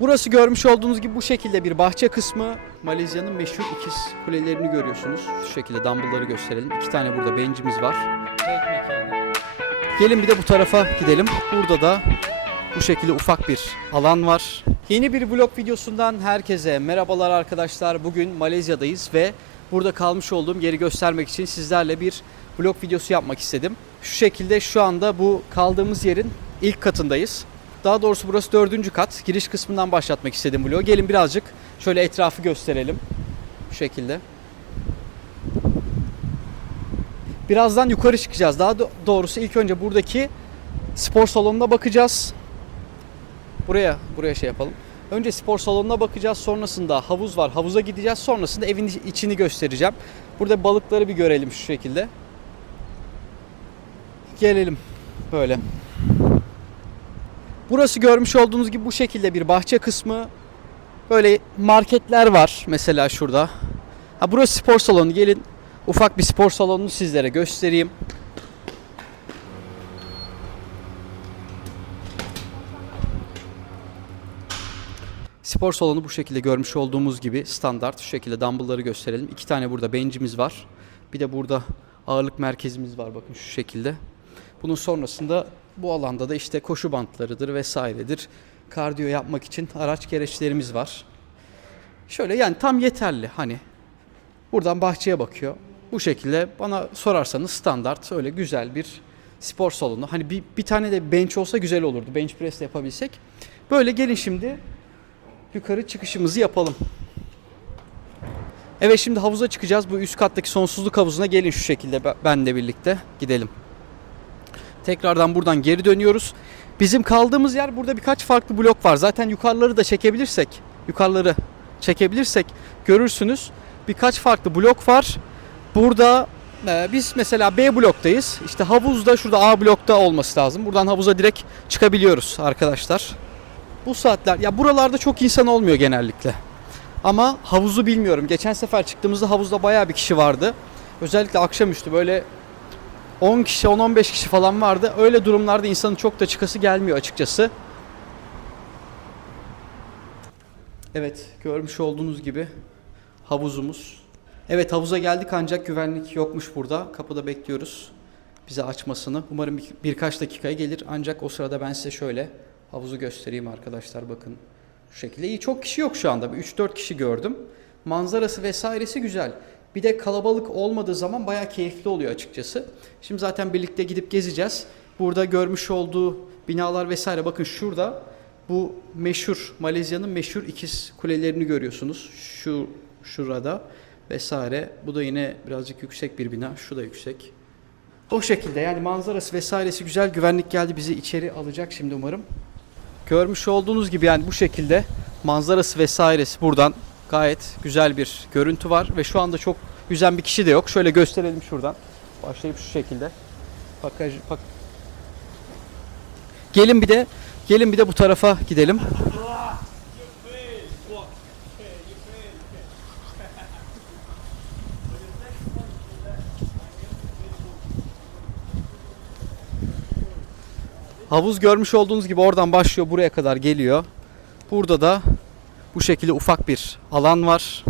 Burası görmüş olduğunuz gibi bu şekilde bir bahçe kısmı. Malezya'nın meşhur ikiz kulelerini görüyorsunuz. Şu şekilde dumbbellları gösterelim. İki tane burada bencimiz var. Gelin bir de bu tarafa gidelim. Burada da bu şekilde ufak bir alan var. Yeni bir vlog videosundan herkese merhabalar arkadaşlar. Bugün Malezya'dayız ve burada kalmış olduğum yeri göstermek için sizlerle bir vlog videosu yapmak istedim. Şu şekilde şu anda bu kaldığımız yerin ilk katındayız. Daha doğrusu burası dördüncü kat. Giriş kısmından başlatmak istedim vlogu. Gelin birazcık şöyle etrafı gösterelim. Bu şekilde. Birazdan yukarı çıkacağız. Daha do- doğrusu ilk önce buradaki spor salonuna bakacağız. Buraya buraya şey yapalım. Önce spor salonuna bakacağız. Sonrasında havuz var. Havuza gideceğiz. Sonrasında evin içini göstereceğim. Burada balıkları bir görelim şu şekilde. Gelelim böyle. Burası görmüş olduğunuz gibi bu şekilde bir bahçe kısmı. Böyle marketler var mesela şurada. Ha burası spor salonu. Gelin ufak bir spor salonunu sizlere göstereyim. Spor salonu bu şekilde görmüş olduğumuz gibi standart şu şekilde dumbbellları gösterelim. İki tane burada bencimiz var. Bir de burada ağırlık merkezimiz var bakın şu şekilde. Bunun sonrasında bu alanda da işte koşu bantlarıdır vesairedir. Kardiyo yapmak için araç gereçlerimiz var. Şöyle yani tam yeterli hani. Buradan bahçeye bakıyor. Bu şekilde bana sorarsanız standart öyle güzel bir spor salonu. Hani bir, bir tane de bench olsa güzel olurdu. Bench press de yapabilsek. Böyle gelin şimdi yukarı çıkışımızı yapalım. Evet şimdi havuza çıkacağız. Bu üst kattaki sonsuzluk havuzuna gelin şu şekilde be- benle birlikte gidelim. Tekrardan buradan geri dönüyoruz. Bizim kaldığımız yer burada birkaç farklı blok var. Zaten yukarıları da çekebilirsek, yukarıları çekebilirsek görürsünüz. Birkaç farklı blok var. Burada e, biz mesela B bloktayız. İşte havuzda şurada A blokta olması lazım. Buradan havuza direkt çıkabiliyoruz arkadaşlar. Bu saatler ya buralarda çok insan olmuyor genellikle. Ama havuzu bilmiyorum. Geçen sefer çıktığımızda havuzda bayağı bir kişi vardı. Özellikle akşamüstü böyle 10 kişi 10-15 kişi falan vardı. Öyle durumlarda insanın çok da çıkası gelmiyor açıkçası. Evet görmüş olduğunuz gibi havuzumuz. Evet havuza geldik ancak güvenlik yokmuş burada. Kapıda bekliyoruz bize açmasını. Umarım bir, birkaç dakikaya gelir. Ancak o sırada ben size şöyle havuzu göstereyim arkadaşlar bakın. Şu şekilde iyi çok kişi yok şu anda. Bir 3-4 kişi gördüm. Manzarası vesairesi güzel. Bir de kalabalık olmadığı zaman bayağı keyifli oluyor açıkçası. Şimdi zaten birlikte gidip gezeceğiz. Burada görmüş olduğu binalar vesaire bakın şurada bu meşhur Malezya'nın meşhur ikiz kulelerini görüyorsunuz. Şu şurada vesaire. Bu da yine birazcık yüksek bir bina. Şu da yüksek. O şekilde yani manzarası vesairesi güzel. Güvenlik geldi bizi içeri alacak şimdi umarım. Görmüş olduğunuz gibi yani bu şekilde manzarası vesairesi buradan gayet güzel bir görüntü var ve şu anda çok yüzen bir kişi de yok. Şöyle gösterelim şuradan. Başlayıp şu şekilde. Pakaj, pak... Gelin bir de gelin bir de bu tarafa gidelim. Havuz görmüş olduğunuz gibi oradan başlıyor buraya kadar geliyor. Burada da bu şekilde ufak bir alan var.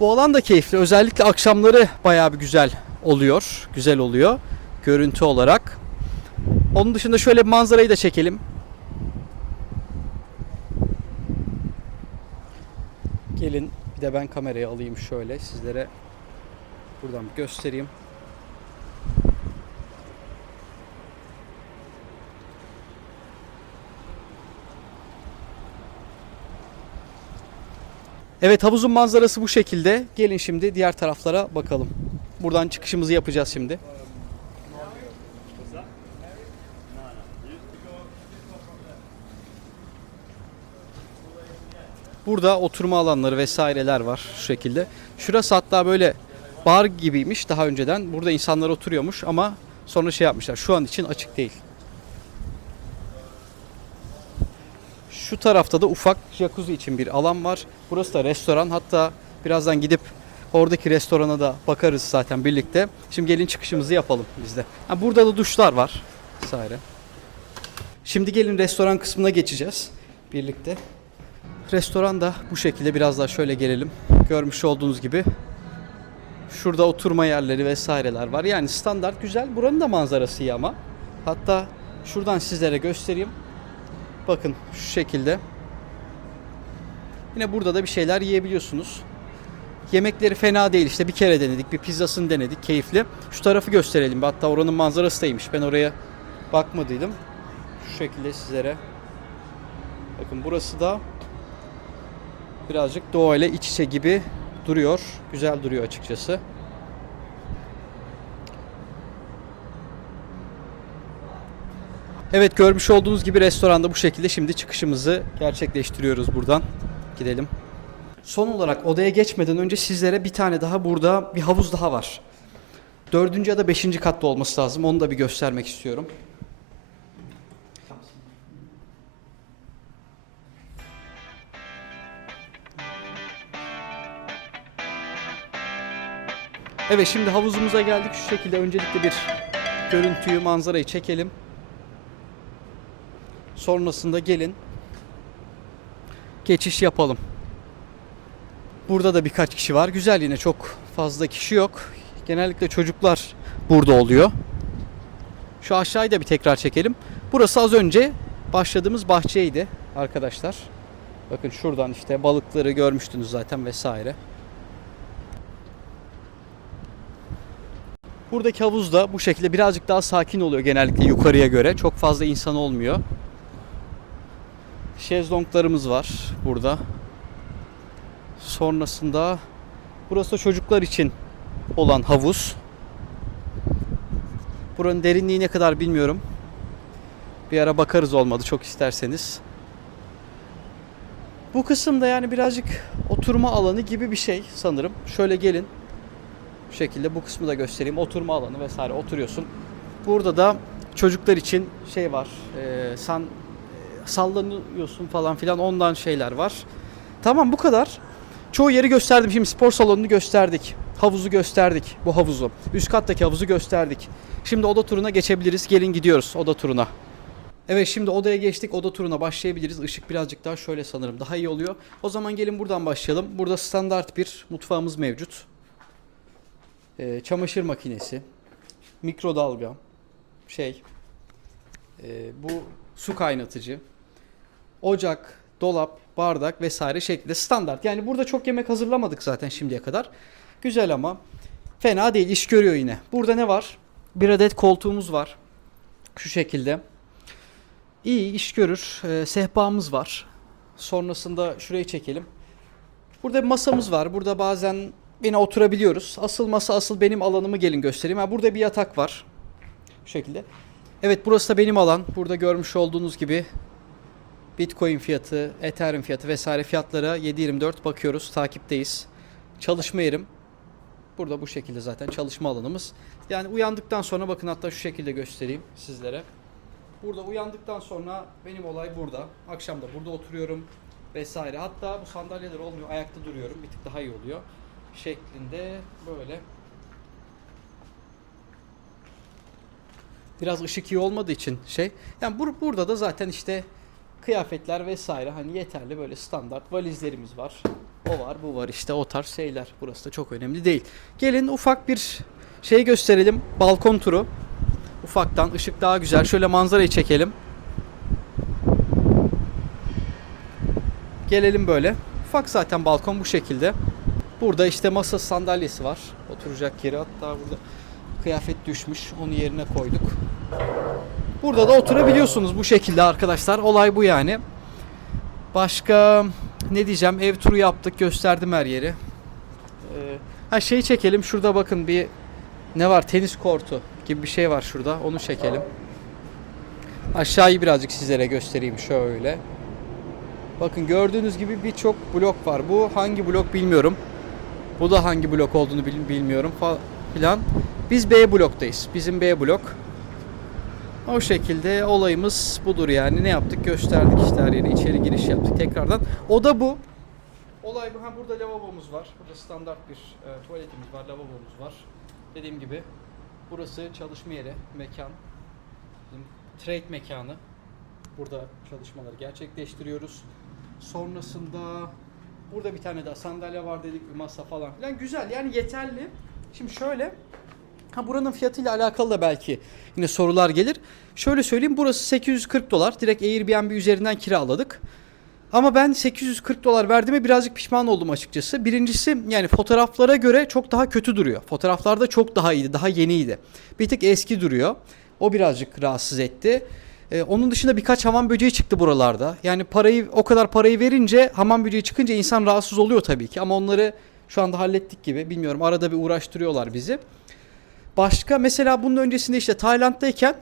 Bu alan da keyifli. Özellikle akşamları bayağı bir güzel oluyor. Güzel oluyor görüntü olarak. Onun dışında şöyle bir manzarayı da çekelim. Gelin bir de ben kamerayı alayım şöyle sizlere buradan göstereyim. Evet havuzun manzarası bu şekilde. Gelin şimdi diğer taraflara bakalım. Buradan çıkışımızı yapacağız şimdi. Burada oturma alanları vesaireler var şu şekilde. Şurası hatta böyle bar gibiymiş daha önceden. Burada insanlar oturuyormuş ama sonra şey yapmışlar. Şu an için açık değil. Şu tarafta da ufak jacuzzi için bir alan var. Burası da restoran. Hatta birazdan gidip oradaki restorana da bakarız zaten birlikte. Şimdi gelin çıkışımızı yapalım biz de. Ha, burada da duşlar var. Vesaire. Şimdi gelin restoran kısmına geçeceğiz. birlikte. Restoran da bu şekilde biraz daha şöyle gelelim. Görmüş olduğunuz gibi şurada oturma yerleri vesaireler var. Yani standart güzel. Buranın da manzarası iyi ama. Hatta şuradan sizlere göstereyim. Bakın şu şekilde. Yine burada da bir şeyler yiyebiliyorsunuz. Yemekleri fena değil işte bir kere denedik bir pizzasını denedik keyifli. Şu tarafı gösterelim hatta oranın manzarası daymış ben oraya bakmadıydım. Şu şekilde sizlere. Bakın burası da birazcık doğayla iç içe gibi duruyor. Güzel duruyor açıkçası. Evet görmüş olduğunuz gibi restoranda bu şekilde şimdi çıkışımızı gerçekleştiriyoruz buradan. Gidelim. Son olarak odaya geçmeden önce sizlere bir tane daha burada bir havuz daha var. Dördüncü ya da beşinci katta olması lazım. Onu da bir göstermek istiyorum. Evet şimdi havuzumuza geldik. Şu şekilde öncelikle bir görüntüyü, manzarayı çekelim. Sonrasında gelin geçiş yapalım. Burada da birkaç kişi var. Güzel yine çok fazla kişi yok. Genellikle çocuklar burada oluyor. Şu aşağıyı da bir tekrar çekelim. Burası az önce başladığımız bahçeydi arkadaşlar. Bakın şuradan işte balıkları görmüştünüz zaten vesaire. Buradaki havuz da bu şekilde birazcık daha sakin oluyor genellikle yukarıya göre. Çok fazla insan olmuyor. Şezlonglarımız var burada. Sonrasında burası da çocuklar için olan havuz. Buranın derinliği ne kadar bilmiyorum. Bir ara bakarız olmadı çok isterseniz. Bu kısımda yani birazcık oturma alanı gibi bir şey sanırım. Şöyle gelin. Bu şekilde bu kısmı da göstereyim. Oturma alanı vesaire oturuyorsun. Burada da çocuklar için şey var. E, sen e, sallanıyorsun falan filan ondan şeyler var. Tamam bu kadar. Çoğu yeri gösterdim. Şimdi spor salonunu gösterdik. Havuzu gösterdik. Bu havuzu. Üst kattaki havuzu gösterdik. Şimdi oda turuna geçebiliriz. Gelin gidiyoruz oda turuna. Evet şimdi odaya geçtik. Oda turuna başlayabiliriz. Işık birazcık daha şöyle sanırım daha iyi oluyor. O zaman gelin buradan başlayalım. Burada standart bir mutfağımız mevcut. Ee, çamaşır makinesi, mikrodalga, şey, e, bu su kaynatıcı, ocak, dolap, bardak vesaire şeklinde standart. Yani burada çok yemek hazırlamadık zaten şimdiye kadar. Güzel ama fena değil iş görüyor yine. Burada ne var? Bir adet koltuğumuz var. Şu şekilde. İyi iş görür. Ee, sehpamız var. Sonrasında şurayı çekelim. Burada bir masamız var. Burada bazen yine oturabiliyoruz. Asıl masa asıl benim alanımı gelin göstereyim. Ha, burada bir yatak var. Bu şekilde. Evet burası da benim alan. Burada görmüş olduğunuz gibi Bitcoin fiyatı, Ethereum fiyatı vesaire fiyatlara 7.24 bakıyoruz. Takipteyiz. Çalışma yerim. Burada bu şekilde zaten çalışma alanımız. Yani uyandıktan sonra bakın hatta şu şekilde göstereyim sizlere. Burada uyandıktan sonra benim olay burada. Akşam da burada oturuyorum vesaire. Hatta bu sandalyeler olmuyor. Ayakta duruyorum. Bir tık daha iyi oluyor. Şeklinde böyle. Biraz ışık iyi olmadığı için şey. Yani bur- burada da zaten işte kıyafetler vesaire hani yeterli böyle standart valizlerimiz var. O var, bu var işte o tarz şeyler. Burası da çok önemli değil. Gelin ufak bir şey gösterelim. Balkon turu. Ufaktan ışık daha güzel. Şöyle manzarayı çekelim. Gelelim böyle. Ufak zaten balkon bu şekilde. Burada işte masa sandalyesi var. Oturacak yeri hatta burada kıyafet düşmüş. Onu yerine koyduk. Burada da oturabiliyorsunuz bu şekilde arkadaşlar. Olay bu yani. Başka ne diyeceğim? Ev turu yaptık, gösterdim her yeri. Ee, ha şeyi çekelim. Şurada bakın bir ne var? Tenis kortu gibi bir şey var şurada. Onu çekelim. Aşağıyı birazcık sizlere göstereyim şöyle. Bakın gördüğünüz gibi birçok blok var. Bu hangi blok bilmiyorum. Bu da hangi blok olduğunu bil- bilmiyorum fa- filan. Biz B bloktayız. Bizim B blok. O şekilde olayımız budur yani. Ne yaptık? Gösterdik işte her yeri. İçeri giriş yaptık tekrardan. O da bu. Olay bu. Ha burada lavabomuz var. Burada standart bir e, tuvaletimiz var, lavabomuz var. Dediğim gibi burası çalışma yeri, mekan. Bizim trade mekanı burada çalışmaları gerçekleştiriyoruz. Sonrasında burada bir tane daha sandalye var dedik bir masa falan filan. Güzel yani yeterli. Şimdi şöyle Ha buranın fiyatıyla alakalı da belki yine sorular gelir. Şöyle söyleyeyim burası 840 dolar. Direkt Airbnb üzerinden kiraladık. Ama ben 840 dolar verdiğime birazcık pişman oldum açıkçası. Birincisi yani fotoğraflara göre çok daha kötü duruyor. Fotoğraflarda çok daha iyiydi, daha yeniydi. Bir tık eski duruyor. O birazcık rahatsız etti. Ee, onun dışında birkaç hamam böceği çıktı buralarda. Yani parayı o kadar parayı verince hamam böceği çıkınca insan rahatsız oluyor tabii ki. Ama onları şu anda hallettik gibi. Bilmiyorum arada bir uğraştırıyorlar bizi. Başka mesela bunun öncesinde işte Tayland'dayken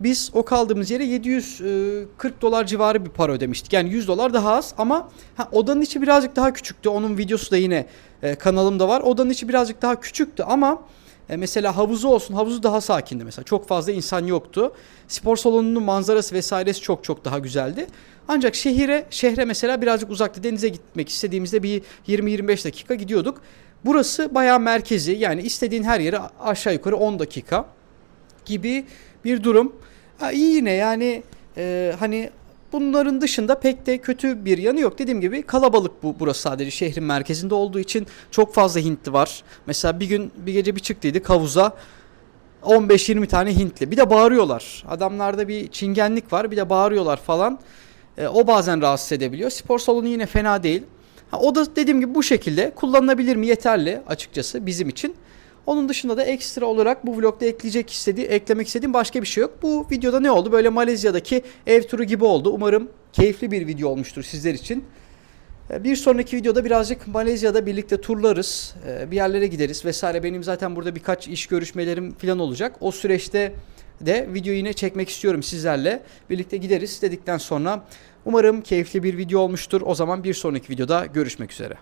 biz o kaldığımız yere 740 dolar civarı bir para ödemiştik. Yani 100 dolar daha az ama ha, odanın içi birazcık daha küçüktü. Onun videosu da yine e, kanalımda var. Odanın içi birazcık daha küçüktü ama e, mesela havuzu olsun havuzu daha sakindi mesela. Çok fazla insan yoktu. Spor salonunun manzarası vesairesi çok çok daha güzeldi. Ancak şehire şehre mesela birazcık uzaktı. Denize gitmek istediğimizde bir 20-25 dakika gidiyorduk. Burası bayağı merkezi. Yani istediğin her yere aşağı yukarı 10 dakika gibi bir durum. Ha, iyi yine yani e, hani bunların dışında pek de kötü bir yanı yok. Dediğim gibi kalabalık bu burası sadece şehrin merkezinde olduğu için çok fazla Hintli var. Mesela bir gün bir gece bir çıktıydık havuza 15-20 tane Hintli. Bir de bağırıyorlar. Adamlarda bir çingenlik var. Bir de bağırıyorlar falan. E, o bazen rahatsız edebiliyor. Spor salonu yine fena değil. Ha, o da dediğim gibi bu şekilde kullanılabilir mi yeterli açıkçası bizim için. Onun dışında da ekstra olarak bu vlogda ekleyecek istediği, eklemek istediğim başka bir şey yok. Bu videoda ne oldu? Böyle Malezya'daki ev turu gibi oldu. Umarım keyifli bir video olmuştur sizler için. Ee, Bir sonraki videoda birazcık Malezya'da birlikte turlarız, ee, bir yerlere gideriz vesaire. Benim zaten burada birkaç iş görüşmelerim falan olacak. O süreçte de video yine çekmek istiyorum sizlerle. Birlikte gideriz dedikten sonra umarım keyifli bir video olmuştur. O zaman bir sonraki videoda görüşmek üzere.